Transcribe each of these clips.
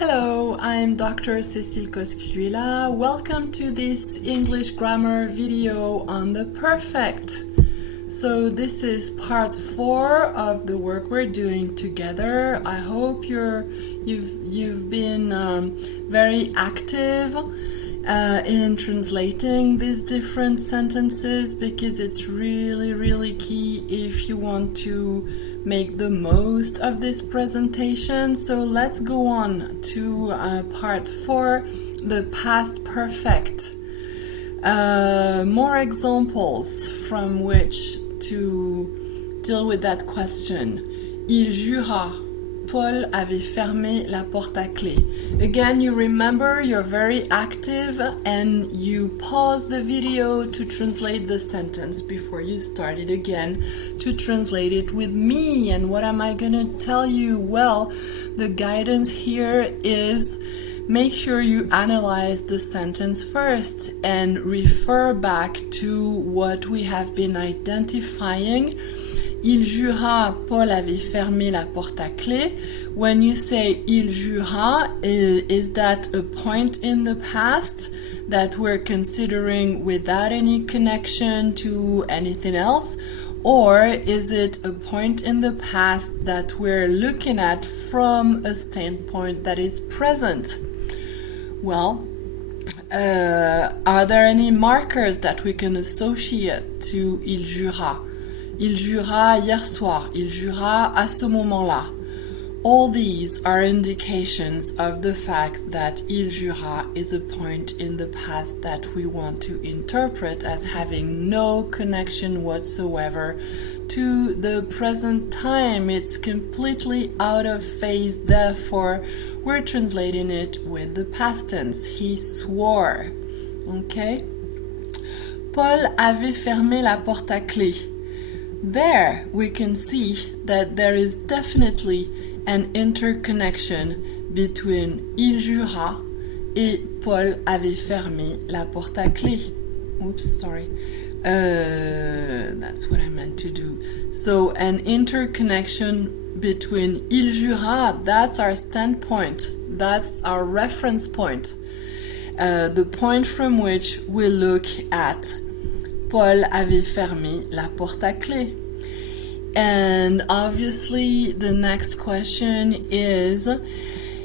Hello, I'm Dr. Seleskovitch. Welcome to this English grammar video on the perfect. So this is part 4 of the work we're doing together. I hope you've been very active in translating these different sentences, because it's really key if you want to make the most of this presentation. So let's go on to part 4, the past perfect. More examples from which to deal with that question. Il jura. Paul avait fermé la porte à clé. Again, you remember you're very active and you pause the video to translate the sentence before you start it again to translate it with me. And what am I going to tell you? Well, the guidance here is make sure you analyze the sentence first and refer back to what we have been identifying. Il jura, Paul avait fermé la porte à clé. When you say il jura, is that a point in the past that we're considering without any connection to anything else? Or is it a point in the past that we're looking at from a standpoint that is present? Well, are there any markers that we can associate to il jura? Il jura hier soir, il jura à ce moment-là. All these are indications of the fact that il jura is a point in the past that we want to interpret as having no connection whatsoever to the present time. It's completely out of phase, therefore we're translating it with the past tense. He swore. Okay? Paul avait fermé la porte à clé. There we can see that there is definitely an interconnection between il jura et Paul avait fermé la porte à clé. Oops, sorry. That's what I meant to do. So an interconnection between il jura, that's our standpoint, that's our reference point, the point from which we look at Paul avait fermé la porte à clé. And obviously the next question is,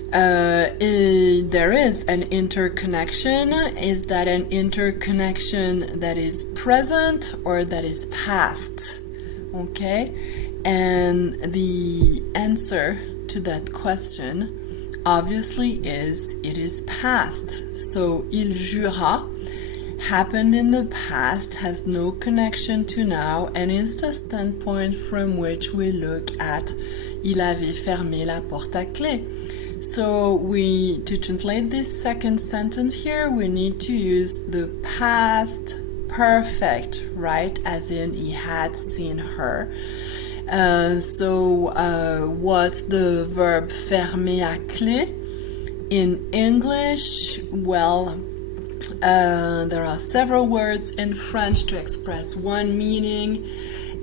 there is an interconnection. Is that an interconnection that is present or that is past? Okay? And the answer to that question obviously is it is past. So il jura happened in the past, has no connection to now, and is the standpoint from which we look at il avait fermé la porte à clé. So to translate this second sentence here, we need to use the past perfect, right? As in he had seen her. What's the verb fermer à clé? In English, well, there are several words in French to express one meaning,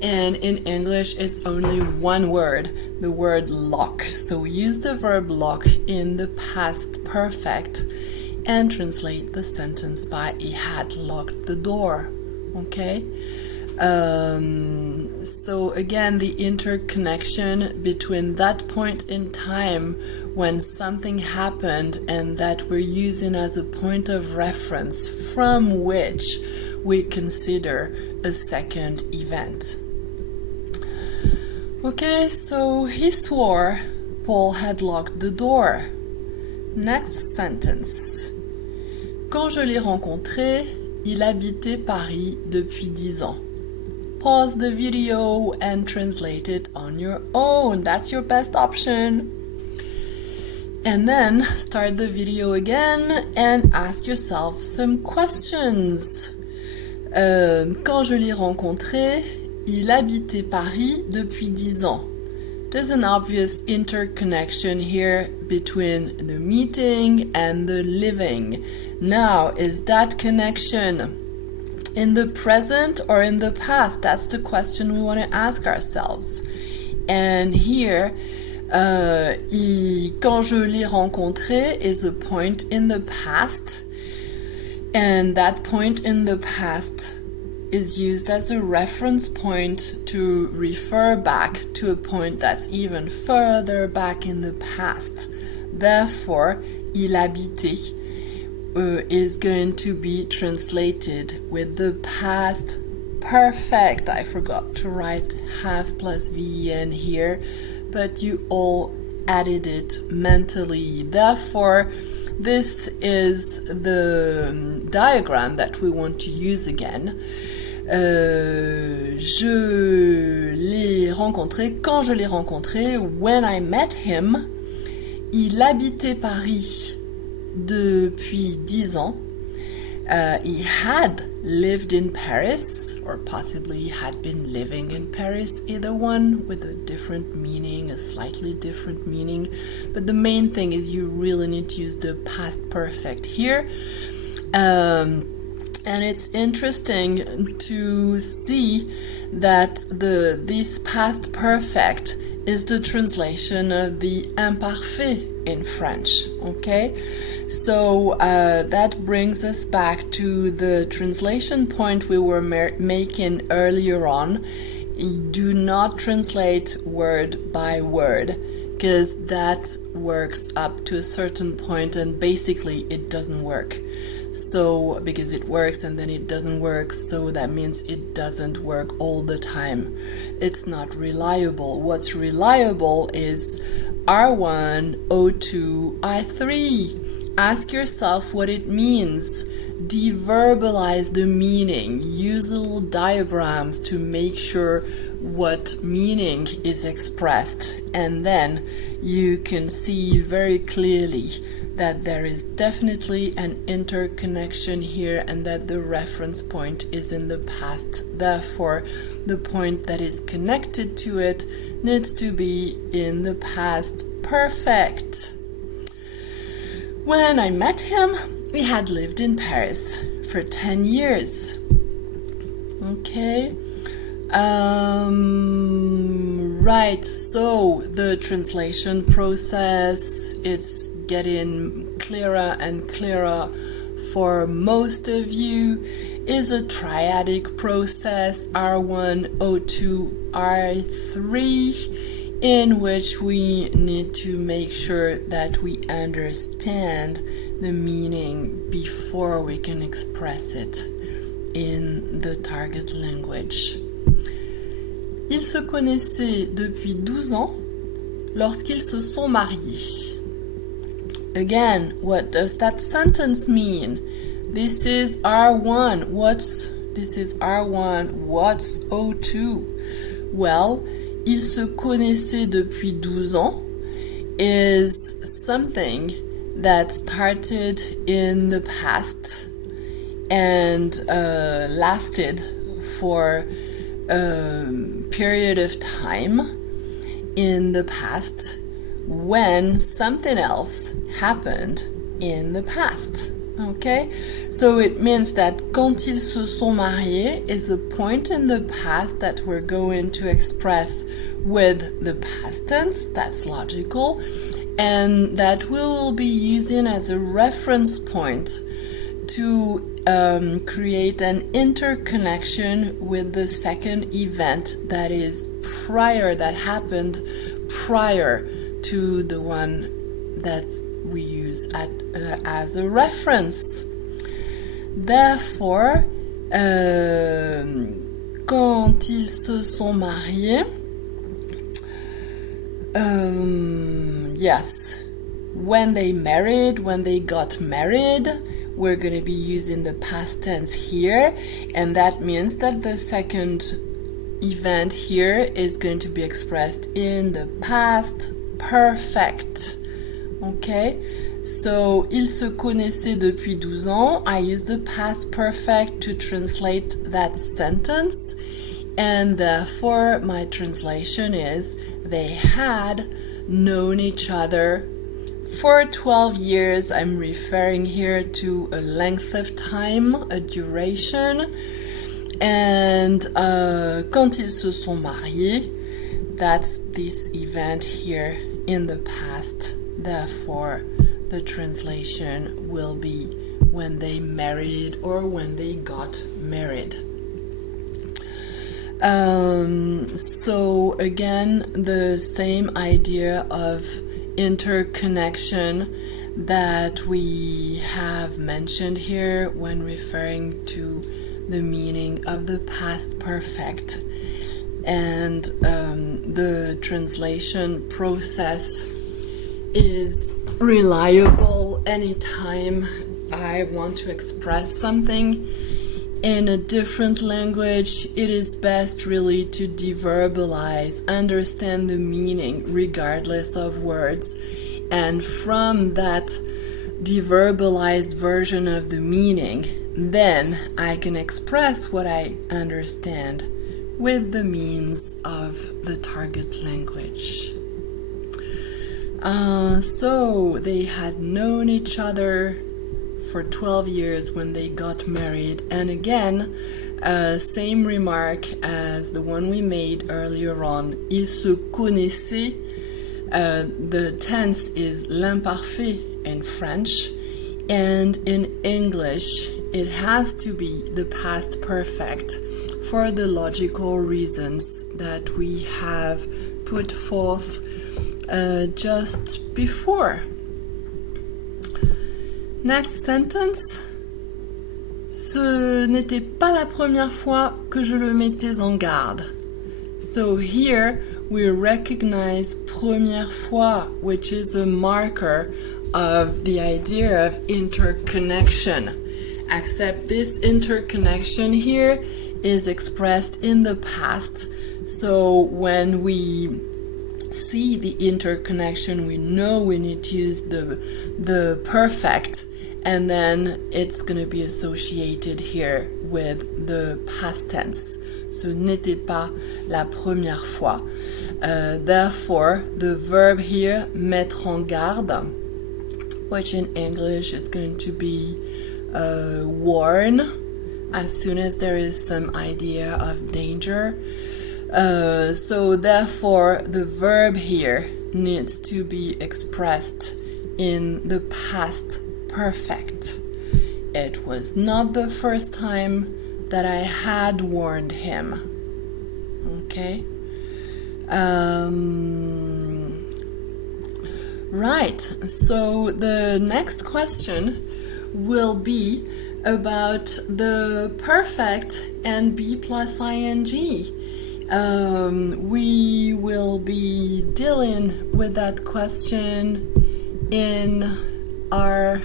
and in English it's only one word, the word lock. So we use the verb lock in the past perfect and translate the sentence by he had locked the door. Okay? So again, the interconnection between that point in time when something happened and that we're using as a point of reference from which we consider a second event. Okay, so he swore Paul had locked the door. Next sentence. Quand je l'ai rencontré, il habitait Paris depuis 10 ans. Pause the video and translate it on your own. That's your best option. And then start the video again and ask yourself some questions. Quand je l'ai rencontré, il habitait Paris depuis 10 ans. There's an obvious interconnection here between the meeting and the living. Now, is that connection in the present or in the past? That's the question we want to ask ourselves. And here, Quand je l'ai rencontré is a point in the past, and that point in the past is used as a reference point to refer back to a point that's even further back in the past. Therefore, il habitait is going to be translated with the past perfect. I forgot to write have plus ven here, but you all added it mentally. Therefore, this is the diagram that we want to use again. Je l'ai rencontré, quand je l'ai rencontré, when I met him, il habitait Paris depuis 10 ans. He had lived in Paris, or possibly had been living in Paris, either one with a different meaning, a slightly different meaning. But the main thing is you really need to use the past perfect here. And it's interesting to see that this past perfect is the translation of the imparfait in French, okay? So that brings us back to the translation point we were making earlier on. Do not translate word by word, because that works up to a certain point and basically it doesn't work. So, because it works and then it doesn't work, so that means it doesn't work all the time. It's not reliable. What's reliable is R1, O2, I3. Ask yourself what it means. Deverbalize the meaning. Use little diagrams to make sure what meaning is expressed. And then you can see very clearly that there is definitely an interconnection here and that the reference point is in the past. Therefore, the point that is connected to it needs to be in the past perfect. When I met him, we had lived in Paris for 10 years. Okay. Right, so the translation process, it's getting clearer and clearer for most of you, is a triadic process, R1, O2, R3, in which we need to make sure that we understand the meaning before we can express it in the target language. Ils se connaissaient depuis 12 ans lorsqu'ils se sont mariés. Again, what does that sentence mean? This is R1. What's O2? Well, ils se connaissaient depuis 12 ans is something that started in the past and lasted for a period of time in the past when something else happened in the past. Okay? So it means that quand ils se sont mariés is a point in the past that we're going to express with the past tense. That's logical. And that we will be using as a reference point to create an interconnection with the second event that happened prior to the one that we use as a reference. Therefore, quand ils se sont mariés, yes, when they got married, we're going to be using the past tense here, and that means that the second event here is going to be expressed in the past perfect. Okay, so ils se connaissaient depuis 12 ans. I use the past perfect to translate that sentence, and therefore my translation is they had known each other for 12 years. I'm referring here to a length of time, a duration. And quand ils se sont mariés, that's this event here in the past. Therefore, the translation will be when they married or when they got married. So again, the same idea of interconnection that we have mentioned here when referring to the meaning of the past perfect. And the translation process is reliable anytime I want to express something in a different language. It is best really to deverbalize, understand the meaning regardless of words, and from that deverbalized version of the meaning, then I can express what I understand with the means of the target language. So they had known each other for 12 years when they got married, and again, same remark as the one we made earlier on. Ils se connaissaient. The tense is l'imparfait in French, and in English it has to be the past perfect for the logical reasons that we have put forth just before. Next sentence. Ce n'était pas la première fois que je le mettais en garde. So here we recognize première fois, which is a marker of the idea of interconnection. Except this interconnection here is expressed in the past. So when we see the interconnection, we know we need to use the perfect, and then it's going to be associated here with the past tense. Ce n'était pas la première fois. Therefore, the verb here, mettre en garde, which in English is going to be warn as soon as there is some idea of danger. So therefore, the verb here needs to be expressed in the past perfect. It was not the first time that I had warned him. Okay? Right, so the next question will be about the perfect and be plus ing. We will be dealing with that question in our,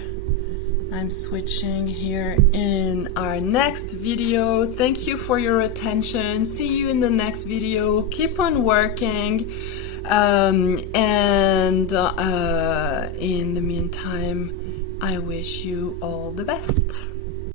I'm switching here, in our next video. Thank you for your attention. See you in the next video. Keep on working. And in the meantime, I wish you all the best.